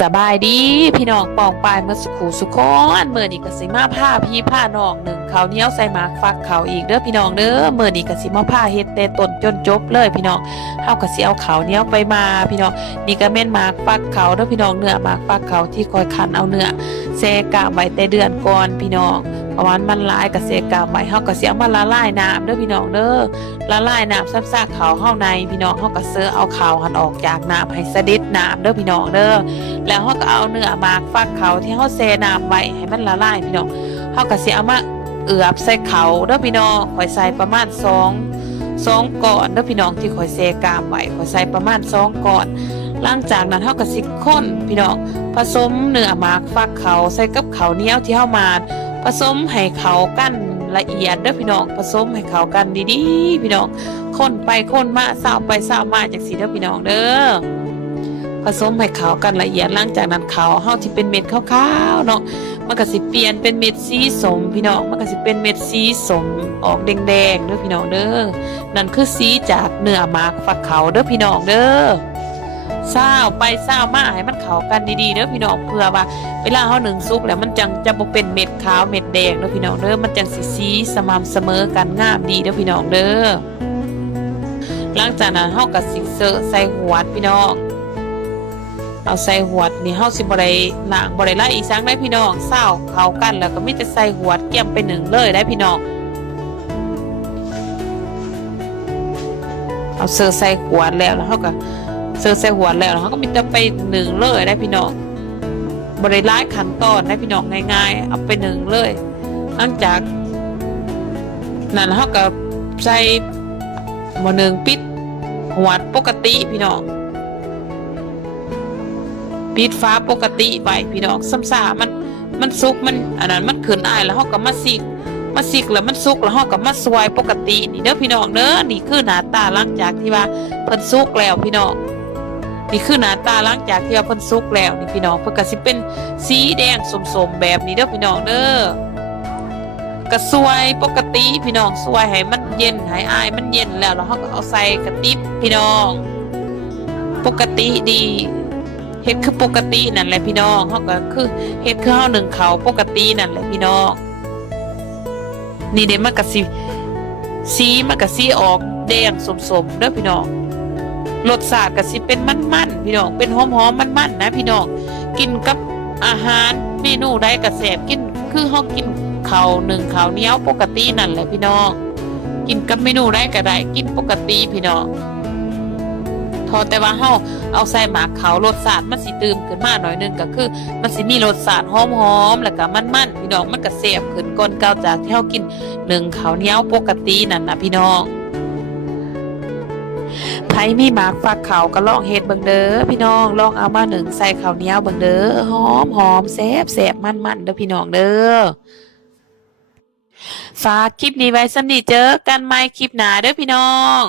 สบายดีพี่น้องปองปายเมื่อสุขูสุขอนเมื่อนี้ก็สิมาผ้าพี่ผ้าน้องหนึ่งเขาวเหนียวใส่หมากฟักเขาอีกเด้อพี่น้องเด้อเมื่อนี้ก็สิมาผ้าเฮ็ดแต่ต้นจนจบเลยพี่น้องเฮาก็สิเอาเขาวเหนียวไปมาพี่น้องนี่ก็แม่นหมากฟักเขาเด้อพี่น้องเนื้อหมากฟักเขาที่คอยคั้นเอาเนื้อแซ่กะไว้แต่เดือนก่อนพี่น้องเพราะว่ามันหลายก็แซ่กะไว้เฮาก็สิเอามาละลายน้ำเด้อพี่น้องเด้อละลายน้ำซักๆเขาเฮาในพี่น้องเฮาก็เสือเอาเขาหันออกจากน้ำให้สะเด็ดน้ำเด้อพี่น้องเด้อแล้วเฮาก็เอาเนื้อหมากฟักเขาที่เฮาแช่น้ำไว้ให้มันละลายพี่น้องเฮาก็สิเอามาเอือบใส่เขาเด้อพี่น้องข่อยใส่ประมาณ2ก้อนเด้อพี่น้องที่ข่อยแช่กามไว้ข่อยใส่ประมาณ2ก้อนหลังจากนั้นเฮาก็สิคนพี่น้องผสมเนื้อหมากฟักเขาใส่กับข้าวเหนียวที่เฮามาผสมให้เข้ากันละเอียดเด้อพี่น้องผสมให้เข้ากันดีๆพี่น้องคนไปคนมาสาวไปสาวมาจังซี่เด้อพี่น้องเด้อผสมให้เข้ากันละเอียดหลังจากนั้นเขาเฮาที่เป็นเม็ดขาวๆเนาะมันก็สิเปลี่ยนเป็นเม็ดสีส้มพี่น้องมันก็สิเป็นเม็ดสีส้มออกแดงๆเด้อพี่น้องเด้อนั่นคือสีจากเนื้อหมากฟักเขาเด้อพี่น้องเด้อซาวไปซาวมาให้มันเข้ากันดีๆเด้อพี่น้องเพื่อว่าเวลาเฮานึ่งสุกแล้วมันจังจะบ่เป็นเม็ดขาวเม็ดแดงเด้อพี่น้องเด้อมันจังสิสีสม่ำเสมอกันงามดีเด้อพี่น้องเด้อหลังจากนั้นเฮาก็สิเสิร์ฟใส่หวดพี่น้องเอาใส่หวดนี่เฮาสิบ่ได้ล้างบ่ได้ไล่อีสังได้พี่น้องซาวเข้ากันแล้วก็มีแต่ใส่หวดเกี่ยมไปหนึ่งเลยได้พี่น้องเอาเสิร์ฟใส่หวดแล้วเฮาก็เสิร์ฟใส่หวดแล้วเขาก็มีแต่ไปหนึ่งเลยได้พี่น้องบริไล่ขั้นตอนได้พี่น้องง่ายๆเอาไปหนึ่งเลยหลังจากนั้นเขาก็ใส่หม้อหนึ่งปิดหวดปกติพี่น้องปิดฟ้าปกติไปพี่น้องซ้ำซามันสุกมันอันนั้นมันขึ้นอายแล้วเขาก็มาสิกแล้วมันสุกแล้วเขาก็มาสวยปกตินี่เด้อพี่น้องเด้อนี่คือหน้าตาหลังจากที่ว่าเพิ่นสุกแล้วพี่น้องนี่คือหน้าตาหลังจากที่ว่าเพิ่นสุกแล้วนี่พี่น้องเพิ่นก็สิเป็นสีแดงสมๆแบบนี้เด้อพี่น้องเด้อก็สวยปกติพี่น้องสวยให้มันเย็นให้อายมันเย็นแล้วเฮาก็เอาใส่กระติบพี่น้องปกติดีเฮ็ดคือปกตินั่นแหละพี่น้องเฮาก็คือเฮ็ดคือเฮานึ่งข้าวปกตินั่นแหละพี่น้องนี่เด้มันก็สิสีมันก็สิออกแดงสมๆเด้อพี่น้องรสชาติก็สิเป็นมันๆพี่น้องเป็นหอมๆมันๆนะพี่น้องกินกับอาหารเมนูใดก็แซ่บกินคือเฮากินข้าวนึ่งข้าวเหนียวปกตินั่นแหละพี่น้องกินกับเมนูใดก็ได้กินปกติพี่น้องพอแต่ว่าเฮาเอาใส่หมากเขารสชาติมันสิตื่มขึ้นมาหน่อยนึงก็คือมันสิมีรสชาติหอมๆแล้วก็มันๆพี่น้องมันก็แซ่บขึ้นก่อนเก่าจากที่เฮากินนึ่งข้าวเหนียวปกตินั่นนะพี่น้องไผมีหมากฟักเขาก็ลองเฮ็ดเบิ่งเด้อพี่น้องลองเอามานึ่งใส่ข้าวเหนียวเบิ่งเด้อหอมๆแซ่บๆมันๆเด้อพี่น้องเด้อฝากคลิปนี้ไว้สำนี้เจอกันใหม่คลิปหน้าเด้อพี่น้อง